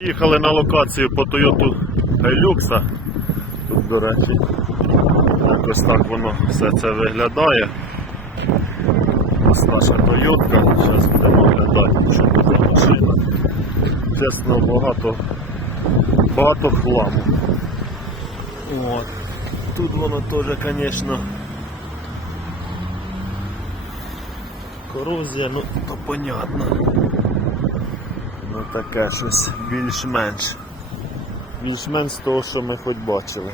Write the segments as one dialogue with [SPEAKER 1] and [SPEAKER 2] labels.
[SPEAKER 1] Їхали на локацію по Toyota Hilux. Тут, до речі, якось так воно все це виглядає. Ось наша Toyota. Зараз будемо оглядати, що тут машина. Чесно, багато, багато хламу. От. Тут воно теж, звісно. Корозія, ну то понятно. Таке щось більш-менш. Більш-менш з того, що ми хоч бачили.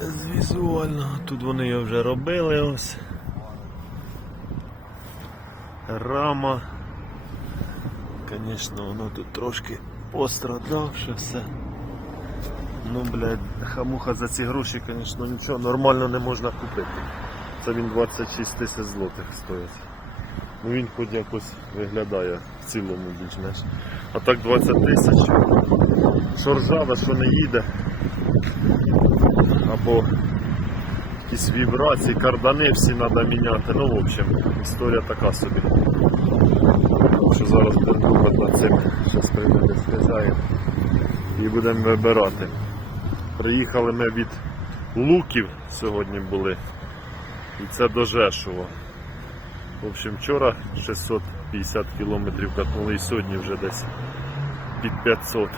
[SPEAKER 1] З візуального. Тут вони його вже робили ось. Рама. Звісно, воно тут трошки пострадавше все. Ну, блядь, хамуха за ці гроші, звісно, нічого нормально не можна купити. Це він 26 тисяч злотих стоїть. Ну він хоч якось виглядає в цілому більш-менш. А так 20 тисяч. Що ржава, що не їде. Або якісь вібрації, кардани всі треба міняти. Ну, в общем, історія така собі. Що зараз будемо над цим, що прийдемо зв'язаємо і будемо вибирати. Приїхали ми від Луків сьогодні були. І це до Жешова. В общем, вчора 650 кілометрів катнули і сьогодні вже десь під 500.